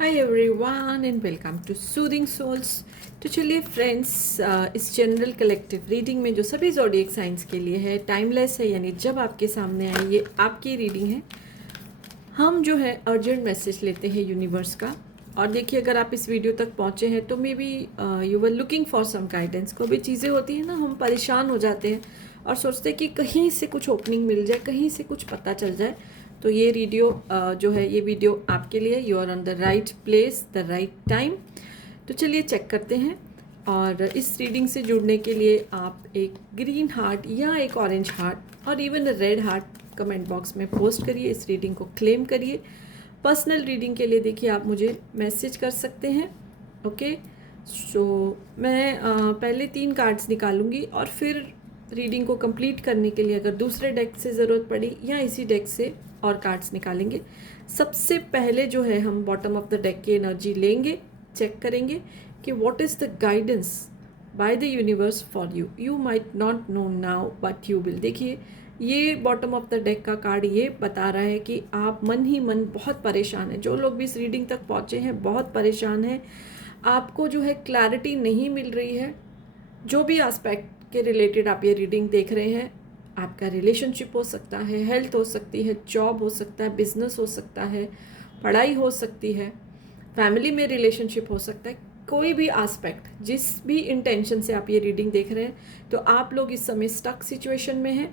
Hi everyone and welcome to Soothing Souls. तो चलिए friends, इस जनरल कलेक्टिव रीडिंग में जो सभी ज़ोडिएक साइंस के लिए है, टाइमलेस है, यानी जब आपके सामने आए ये आपकी रीडिंग है। हम जो है अर्जेंट मैसेज लेते हैं यूनिवर्स का। और देखिए, अगर आप इस वीडियो तक पहुँचे हैं तो maybe you were looking for some guidance. को भी चीज़ें होती हैं ना, हम परेशान हो जाते हैं और सोचते हैं कि कहीं से कुछ ओपनिंग मिल जाए, कहीं से कुछ पता चल जाए। तो ये वीडियो जो है, ये वीडियो आपके लिए। You are on the right place, the right time. तो चलिए चेक करते हैं। और इस रीडिंग से जुड़ने के लिए आप एक ग्रीन हार्ट या एक ऑरेंज हार्ट और even red heart comment box में पोस्ट करिए। इस रीडिंग को क्लेम करिए। पर्सनल रीडिंग के लिए देखिए, आप मुझे मैसेज कर सकते हैं। ओके, सो मैं पहले 3 कार्ड्स निकालूंगी और फिर रीडिंग को कंप्लीट करने के लिए अगर दूसरे डेक से ज़रूरत पड़ी या इसी डेक से और कार्ड्स निकालेंगे। सबसे पहले जो है, हम बॉटम ऑफ द डेक की एनर्जी लेंगे, चेक करेंगे कि what is the guidance by the universe for you. You might not know now but you will. देखिए, ये बॉटम ऑफ द डेक का कार्ड ये बता रहा है कि आप मन ही मन बहुत परेशान हैं। जो लोग भी इस रीडिंग तक पहुँचे हैं बहुत परेशान हैं। आपको जो है क्लैरिटी नहीं मिल रही है। जो भी एस्पेक्ट के रिलेटेड आप ये रीडिंग देख रहे हैं, आपका रिलेशनशिप हो सकता है, हेल्थ हो सकती है, जॉब हो सकता है, बिजनेस हो सकता है, पढ़ाई हो सकती है, फैमिली में रिलेशनशिप हो सकता है। कोई भी एस्पेक्ट, जिस भी इंटेंशन से आप ये रीडिंग देख रहे हैं, तो आप लोग इस समय स्टक सिचुएशन में हैं।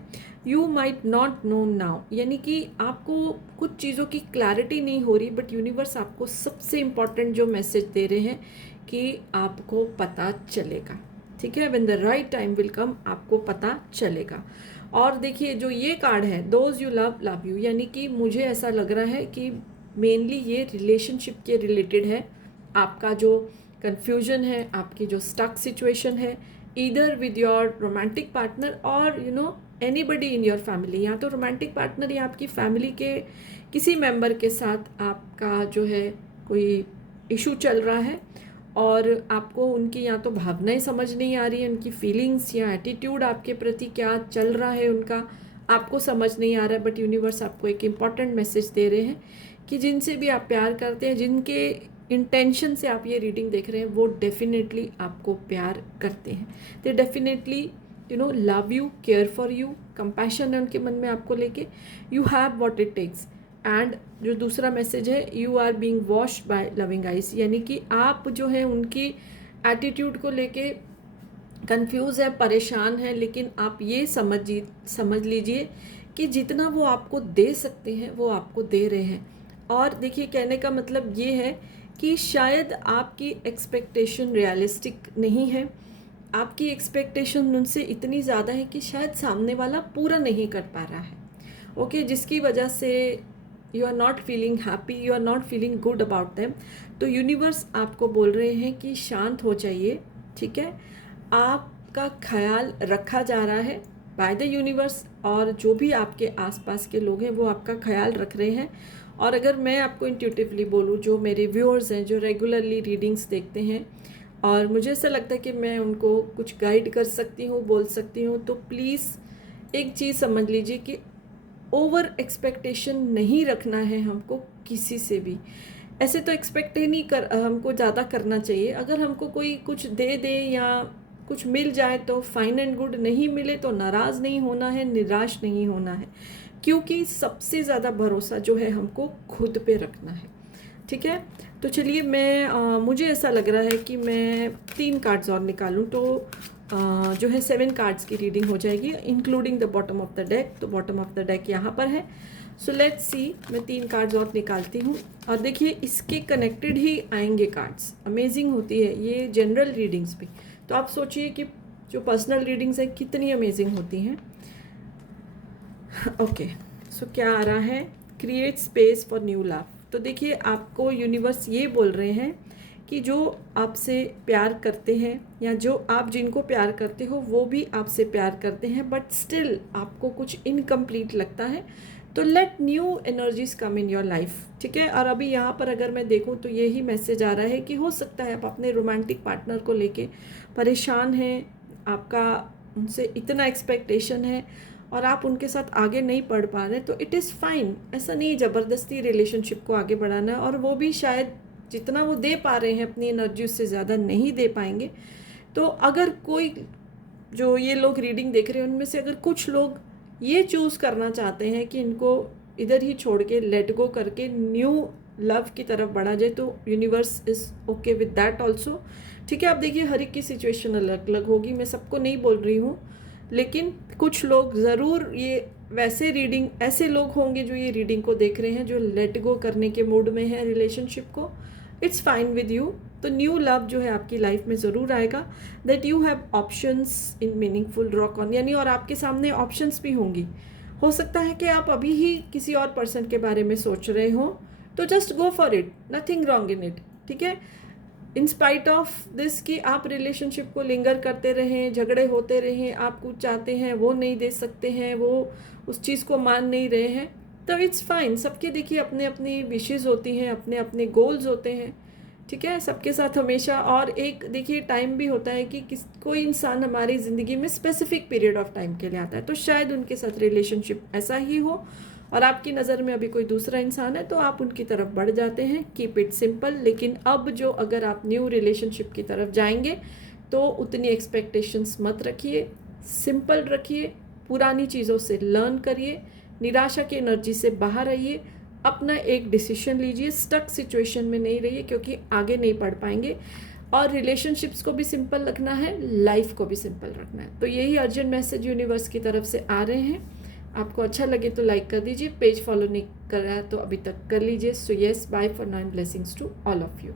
You might not know now, यानी कि आपको कुछ चीज़ों की क्लैरिटी नहीं हो रही, बट यूनिवर्स आपको सबसे इम्पॉर्टेंट जो मैसेज दे रहे हैं कि आपको पता चलेगा। ठीक है, when the right time will come, आपको पता चलेगा। और देखिए, जो ये कार्ड है, those you love love you, यानी कि मुझे ऐसा लग रहा है कि मेनली ये रिलेशनशिप के रिलेटेड है। आपका जो कन्फ्यूजन है, आपकी जो स्टक सिचुएशन है, either with your romantic partner और एनीबडी इन योर फैमिली। या तो रोमांटिक पार्टनर या आपकी फैमिली के किसी मेंबर के साथ आपका जो है कोई इशू चल रहा है और आपको उनकी या तो भावनाएं समझ नहीं आ रही है, उनकी फीलिंग्स या एटीट्यूड आपके प्रति क्या चल रहा है उनका आपको समझ नहीं आ रहा है। बट यूनिवर्स आपको एक इम्पॉर्टेंट मैसेज दे रहे हैं कि जिनसे भी आप प्यार करते हैं, जिनके इंटेंशन से आप ये रीडिंग देख रहे हैं, वो डेफिनेटली आपको प्यार करते हैं। They definitely love you, care for you, compassion है उनके मन में आपको लेके। You have what it takes. And जो दूसरा मैसेज है, you are being washed by loving eyes, यानी कि आप जो है उनकी एटीट्यूड को लेके कंफ्यूज है, परेशान है, लेकिन आप ये समझ लीजिए कि जितना वो आपको दे सकते हैं वो आपको दे रहे हैं। और देखिए, कहने का मतलब ये है कि शायद आपकी एक्सपेक्टेशन रियलिस्टिक नहीं है। आपकी एक्सपेक्टेशन उनसे इतनी ज़्यादा है कि शायद सामने वाला पूरा नहीं कर पा रहा है। ओके, जिसकी वजह से you are not feeling happy, you are not feeling good about them. तो यूनिवर्स आपको बोल रहे हैं कि शांत हो जाइए। ठीक है, आपका ख्याल रखा जा रहा है बाय द यूनिवर्स, और जो भी आपके आसपास के लोग हैं वो आपका ख्याल रख रहे हैं। और अगर मैं आपको इंट्यूटिवली बोलूँ, जो मेरे व्यूअर्स हैं, जो रेगुलरली रीडिंग्स देखते हैं और मुझे ऐसा लगता है कि मैं उनको कुछ गाइड कर सकती हूँ, बोल सकती हूँ, तो प्लीज़ एक चीज़ समझ लीजिए कि ओवर एक्सपेक्टेशन नहीं रखना है हमको किसी से भी। ऐसे तो एक्सपेक्ट ही नहीं कर, हमको ज़्यादा करना चाहिए। अगर हमको कोई कुछ दे दे या कुछ मिल जाए तो फाइन एंड गुड, नहीं मिले तो नाराज़ नहीं होना है, निराश नहीं होना है, क्योंकि सबसे ज़्यादा भरोसा जो है हमको खुद पे रखना है। ठीक है, तो चलिए मैं मुझे ऐसा लग रहा है कि मैं 3 कार्ड्स और निकालूं तो जो है 7 कार्ड्स की रीडिंग हो जाएगी, including the bottom of the deck. तो बॉटम ऑफ द डेक यहाँ पर है। सो लेट्स सी, मैं 3 कार्ड्स और निकालती हूँ और देखिए, इसके कनेक्टेड ही आएंगे कार्ड्स। अमेजिंग होती है ये जनरल रीडिंग्स भी। तो आप सोचिए कि जो पर्सनल रीडिंग्स हैं कितनी अमेजिंग होती हैं। ओके, सो क्या आ रहा है? Create space for new love. तो देखिए, आपको यूनिवर्स ये बोल रहे हैं कि जो आपसे प्यार करते हैं या जो आप जिनको प्यार करते हो वो भी आपसे प्यार करते हैं, बट स्टिल आपको कुछ इनकम्प्लीट लगता है। तो let new energies come in your life. ठीक है, और अभी यहाँ पर अगर मैं देखूँ तो यही मैसेज आ रहा है कि हो सकता है आप अपने रोमांटिक पार्टनर को लेके परेशान हैं, आपका उनसे इतना एक्सपेक्टेशन है और आप उनके साथ आगे नहीं बढ़ पा रहे। तो इट इज़ फाइन, ऐसा नहीं ज़बरदस्ती रिलेशनशिप को आगे बढ़ाना है, और वो भी शायद जितना वो दे पा रहे हैं अपनी एनर्जी उससे ज़्यादा नहीं दे पाएंगे। तो अगर कोई जो ये लोग रीडिंग देख रहे हैं उनमें से अगर कुछ लोग ये चूज़ करना चाहते हैं कि इनको इधर ही छोड़ के लेट गो करके न्यू लव की तरफ बढ़ा जाए, तो universe is okay with that also. ठीक है, आप देखिए हर एक की सिचुएशन अलग अलग होगी, मैं सबको नहीं बोल रही हूँ, लेकिन कुछ लोग ज़रूर ये वैसे रीडिंग, ऐसे लोग होंगे जो ये रीडिंग को देख रहे हैं जो लेट गो करने के मूड में है रिलेशनशिप को। It's fine with you. तो न्यू लव जो है आपकी लाइफ में ज़रूर आएगा। That you have options in meaningful rock on, यानी और आपके सामने ऑप्शंस भी होंगी। हो सकता है कि आप अभी ही किसी और पर्सन के बारे में सोच रहे हो, तो just go for it, nothing wrong in it. ठीक है, इन स्पाइट ऑफ दिस कि आप रिलेशनशिप को लिंगर करते रहें, झगड़े होते रहें, आप कुछ चाहते हैं वो नहीं दे सकते हैं, वो उस चीज़ को मान नहीं रहे हैं, तो इट्स फाइन। सबके देखिए अपने अपनी विशेज़ होती हैं, अपने अपने गोल्स होते हैं। ठीक है, सबके साथ हमेशा। और एक देखिए टाइम भी होता है कि कोई इंसान हमारी ज़िंदगी में स्पेसिफिक पीरियड ऑफ टाइम के लिए आता है, तो शायद उनके साथ रिलेशनशिप ऐसा ही हो और आपकी नज़र में अभी कोई दूसरा इंसान है तो आप उनकी तरफ बढ़ जाते हैं। Keep it simple. लेकिन अब जो अगर आप न्यू रिलेशनशिप की तरफ जाएंगे तो उतनी एक्सपेक्टेशंस मत रखिए, सिंपल रखिए, पुरानी चीज़ों से लर्न करिए, निराशा की एनर्जी से बाहर आइए, अपना एक डिसीजन लीजिए, स्टक सिचुएशन में नहीं रहिए क्योंकि आगे नहीं बढ़ पाएंगे। और रिलेशनशिप्स को भी सिंपल रखना है, लाइफ को भी सिंपल रखना है। तो यही अर्जेंट मैसेज यूनिवर्स की तरफ से आ रहे हैं। आपको अच्छा लगे तो लाइक कर दीजिए, पेज फॉलो नहीं कर रहा है तो अभी तक कर लीजिए। So yes, bye for now, blessings to all of you.